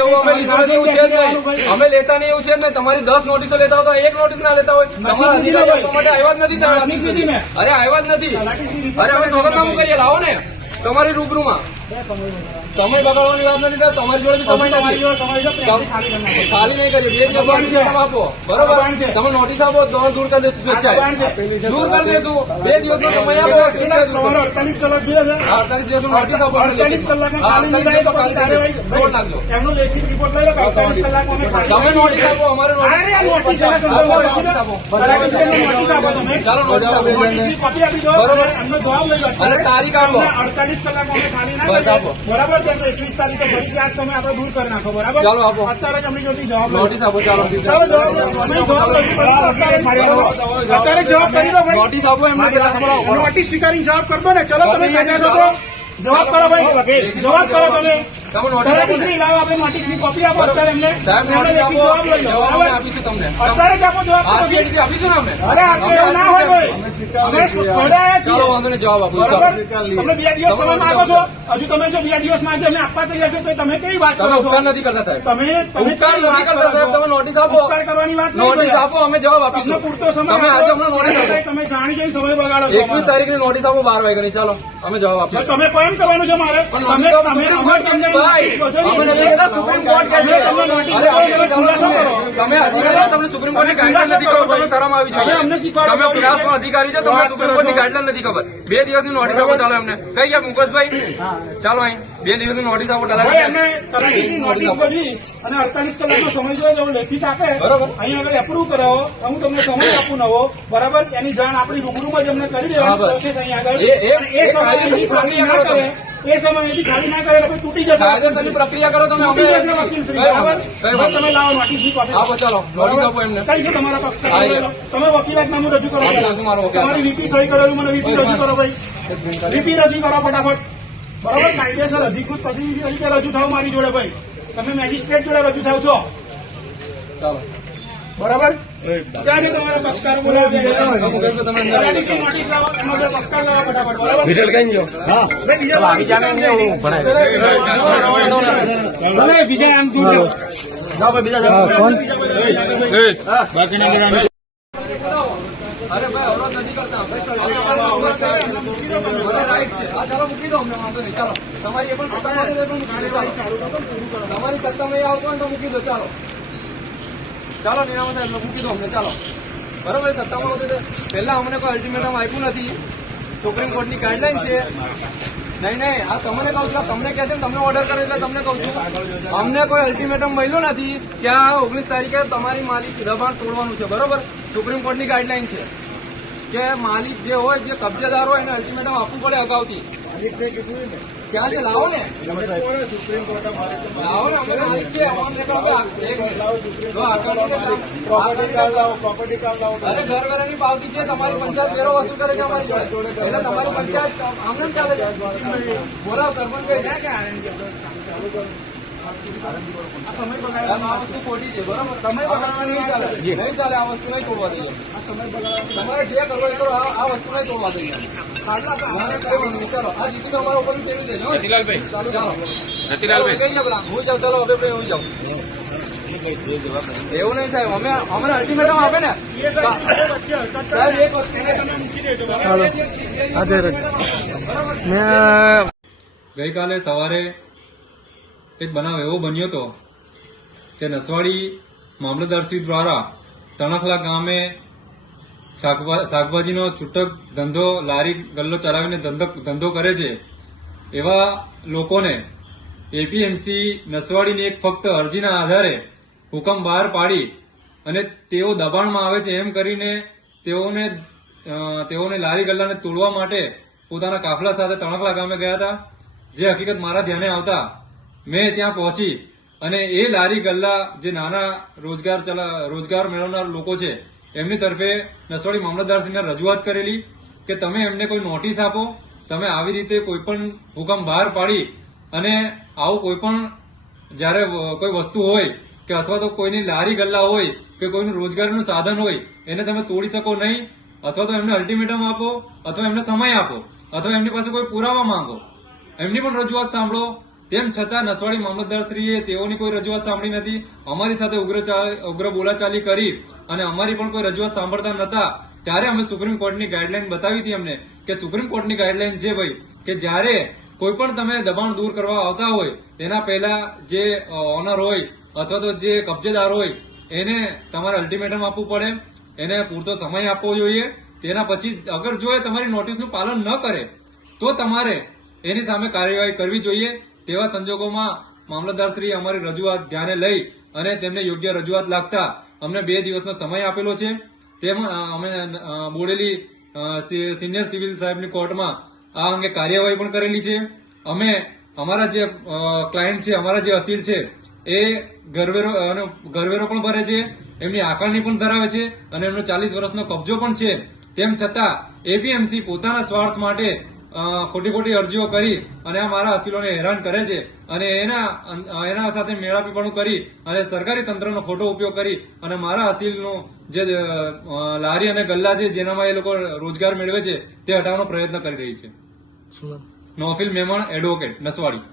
એવું અમે લીધા એવું છે નહીં. અમે લેતા નહીં એવું છે ને નહીં. તમારી દસ નોટિસો લેતા હોય તો એક નોટિસ ના લેતા હોય. તમારા અધિકારી માટે આવ્યા જ નથી. અરે આવ્યા જ નથી. અરે અમે સોગંદનામું કરીએ લાવો ને. તમારી રૂબરૂમાં? સમય બગાડવાની વાત નથી તમારી જોડે બી સમય નથી. ખાલી નહીં કરીએ. બે દિવસ. આપો. બરોબર? તમે નોટિસ આપો દોડ દૂર કરી દેશું દૂર કરી દેશું. બે દિવસનો સમય આપો અડતાલીસ કલાક અડતાલીસ દિવસ નોટિસ આપો અડતાલીસ અડતાલીસ દેજો. દોડ નાખજો. એમનો લેખિત રિપોર્ટ લઈ લો અડતાલીસ તમે નોટિસ આપો અમારે નોટિસ આપો. ચાલો નોટિસ આપો. બરોબર. અને તારીખ આપો. તમને અડતાલીસ કલાકમાં અમે ખાલી ના કરીએ. બરાબર ત્યાં તો એકવીસ તારીખે ફરીથી આજ સમય આપણે દૂર કરી નાખો બરાબર? ચાલો આપો. અત્યારે જવાબ નોટિસ આપો ચાલો. ચાલો જવાબ લો. અમે જવાબ લઈ લો. અત્યારે અત્યારે જવાબ કરી દો ભાઈ. નોટિસ આપો એમને પેલા નોટિસ સ્વીકારીને જવાબ કરતો ને ચલો તમે સજા તો જવાબ કરો ભાઈ. જવાબ કરો તમે તમે નોટિસ આપો તલાટી શ્રી લાવો આપણે નોટિસની કોપી આપો અત્યારે એમને. સાહેબ એમને નોટિસ લેખિત આપો જવાબ લઈ લો. જવાબ અમે બરાબર? આપીશું તમને. અત્યારે જ આપો જવાબ તો આરતી પછી. એટીથી આપીશું ને અરે આપણે એવું ના હોય ભાઈ અમે સ્પર્ધાયા છીએ. ચાલો વાંધો નહીં જવાબ આપો. તમે બે દિવસ માંગો છો? હજુ તમે જો બે દિવસ માંગે અમે આપવા તૈયાર છો તો તમે કઈ વાત તમે કરો ઉપકાર નથી કરતા સાહેબ. તમે તમે ઉપકાર નથી કરતા સાહેબ. તમે નોટિસ આપો. ઉપકાર કરવાની વાત નોટિસ આપો અમે જવાબ આપીશું. પૂરતો સમય તમે આજે. હમણાં નોટિસ આપો. તમે જાણી જઈને સમય બગાડો એકવીસ તારીખની નોટિસ આપો બાર વાગ્યાની. ચાલો અમે જવાબ આપીશું. તમે કોઈ કરવાનું છે મારે? તમે તમે સુપ્રીમ કોર્ટ છે, તમે અધિકારી તમને સુપ્રીમ કોર્ટની ગાઈડલાઈન નથી ખબર તમને શરમ આવી જોઈએ તમે છો. અધિકારી છો તમને સુપ્રીમ કોર્ટની ગાઈડલાઈન નથી ખબર. બે દિવસની નોટિસ આપો ચાલો એમને. કઈ ગયા મુકેશભાઈ? ચાલો અહીં. બે દિવસની નોટિસ આપો ચાલો અને અડતાલીસ કલાકનો સમય જો લેખિત આપે. બરાબર. અહીં આગળ એપ્રુવ કરાવો. હું તમને સમય આપું નવો. બરાબર? એની જાણ આપણી રૂબરૂમાં જ અમને કરી દેવા પ્રોસેસ અહીં આગળ. એ- એ- પ્રક્રિયા કરો કરે. એ સમય ખાલી ના કરે તો તૂટી જશે. કાયદેસરની પ્રક્રિયા કરો તમે તૂટી જશે વકીલ શ્રી બરાબર? તમે લાવો આપો ચાલો નોટિસ આપો એમને. કઈ છે તમારા પક્ષ. તમે વકીલાતનામું રજૂ કરો. તમારી વીપી સહી કરેલું મને વીપી રજૂ કરો ભાઈ. વીપી રજૂ કરો ફટાફટ. બરાબર? કાયદેસર અધિકૃત પ્રતિનિધિ તરીકે રજૂ થાવ મારી જોડે ભાઈ. તમે મેજિસ્ટ્રેટ જોડે રજૂ થાવ છો ચાલો. બરાબર? ક્યાં છે તમારા પક્ષકાર બોલાવી મુકેશભાઈ તમે અંદર આવી તલાટીની નોટિસ લાવો એનો બે પક્ષકાર લાવો ફટાફટ. બરાબર? અરે ભાઈ અવરોધ નથી કરતા. ચાલો મૂકી દો અમને વાંધો નહીં. ચાલો. તમારી એ પણ. તમારી સત્તામાં આવતો હોય ને તો મૂકી દો. ચાલો. ચાલો, નિરામા સાહેબ મૂકી દો અમને, ચાલો. બરોબર સત્તામાં વખતે પહેલા અમને કોઈ અલ્ટિમેટમ આપ્યું નથી. સુપ્રીમ કોર્ટની ગાઈડલાઈન છે. નહીં નહીં, આ તમને કહું છું તમને કહે છે તમને ઓર્ડર કરે એટલે તમને કહું છું. અમને કોઈ અલ્ટિમેટમ મળ્યું નથી કે આ ઓગણીસ તારીખે તમારી માલિક દબાણ તોડવાનું છે. બરોબર? સુપ્રીમ કોર્ટની ગાઈડલાઈન છે. કે માલિક જે હોય, જે કબજેદાર હોય, એને અલ્ટિમેટમ આપવું પડે અગાઉથી. છે લાવો ને લાવો ને અમે છે આપો. એક મિનિટ. જો અરે ઘર ઘરની પાવતી છે તમારી પંચાયત વેરો વસૂલ કરે છે અમારી જોડે એટલે તમારી પંચાયત આમને ચાલે છે બોલાવો સરપંચ ભાઈ. આ સમય બગાડવાનો આ વસ્તુ ખોટી છે બરોબર? સમય બગાડવાની નહીં ચાલે. નહીં ચાલે આ વસ્તુ નહીં તોડવા દઈએ. તમારે જે કરવો કરો આ આ વસ્તુ નહીં તોડવા દઈએ. મારે કઈ વાંધો નહીં. ચાલો આ જીતી તો અમારા ઉપર કેવી દેજો રતિલાલભાઈ. ચાલો. ચાલો રતિલાલભાઈ. કઈ જાવ પેલા હું જાઉં ચાલો હવે ભાઈ હું જાઉં. એવું નહીં સાહેબ અમે અમને અલ્ટિમેટમ આપે ને. સાહેબ એક વસ્તુ ગઈકાલે સવારે એક બનાવ એવો બન્યો હતો કે નસવાડી મામલતદારશ્રી દ્વારા તણખલા ગામે શાકભા- શાકભાજીનો છૂટક ધંધો લારી ગલ્લો ચલાવીને ધંધો ધંધો કરે છે. એવા લોકોને એપીએમસી નસવાડીની એક ફક્ત અરજીના આધારે હુકમ બહાર પાડી અને તેઓ દબાણમાં આવે છે એમ કરીને તેઓને તેઓને લારી ગલ્લાને તોડવા માટે પોતાના કાફલા સાથે તણખલા ગામે ગયા હતા. જે હકીકત મારા ધ્યાને આવતા મેં ત્યાં પહોંચી અને એ લારી ગલ્લા જે નાના રોજગાર રોજગાર મેળવનાર લોકો છે, એમની તરફે નસવાડી મામલતદારશ્રીને રજૂઆત કરેલી કે તમે એમને કોઈ નોટિસ આપો, તમે આવી રીતે કોઈ પણ હુકમ બહાર પાડી અને આવું કોઈ પણ જ્યારે કોઈ વસ્તુ હોય કે અથવા તો કોઈની લારી ગલ્લા હોય કે કોઈનું રોજગારીનું સાધન હોય, એને તમે તોડી શકો નહીં અથવા તો એમને અલ્ટિમેટમ આપો અથવા એમને સમય આપો અથવા એમની પાસે કોઈ પુરાવા માંગો. એમની પણ રજૂઆત સાંભળો. તેમ છતાં નસવાડી મામલતદારશ્રીએ તેઓની કોઈ રજૂઆત સાંભળી નથી. અમારી સાથે ઉગ્ર ઉગ્ર બોલાચાલી કરી અને અમારી પણ કોઈ રજૂઆત સાંભળતા નતા. ત્યારે અમે સુપ્રીમ કોર્ટની ગાઈડલાઈન બતાવી હતી અમને કે સુપ્રીમ કોર્ટની ગાઈડલાઈન છે ભાઈ, કે જ્યારે કોઈ પણ તમે દબાણ દૂર કરવા આવતા હોય, તેના પહેલા જે ઓનર હોય અથવા તો જે કબજેદાર હોય, એને તમારે અલ્ટિમેટમ આપવું પડે, એને પૂરતો સમય આપવો જોઈએ. તેના પછી અગર જો એ તમારી નોટિસનું પાલન ન કરે, તો તમારે એની સામે કાર્યવાહી કરવી જોઈએ. તેવા સંજોગોમાં મામલતદારશ્રીએ અમારી રજૂઆત ધ્યાને લઈ અને તેમને યોગ્ય રજૂઆત લાગતા અમને બે દિવસનો સમય આપેલો છે. તેમ અમે બોડેલી સિનિયર સિવિલ સાહેબની કોર્ટમાં આ અંગે કાર્યવાહી પણ કરેલી છે. અમે, અમારા જે ક્લાયન્ટ છે, અમારા જે અસીલ છે, એ ઘરવેરો, અને ઘરવેરો પણ ભરે છે, એમની આકારણી પણ ધરાવે છે, અને એમનો ચાલીસ વર્ષનો કબજો પણ છે. તેમ છતાં, એપીએમસી પોતાના સ્વાર્થ માટે ખોટી ખોટી અરજીઓ કરી અને આ મારા અસીલોને હેરાન કરે છે અને એના એના સાથે મેળાપીપણું કરી અને સરકારી તંત્રનો ખોટો ઉપયોગ કરી અને મારા અસીલનું જે લારી અને ગલ્લા છે જેનામાં એ લોકો રોજગાર મેળવે છે તે હટાવવાનો પ્રયત્ન કરી રહી છે. નોફિલ મેમણ એડવોકેટ નસવાડી.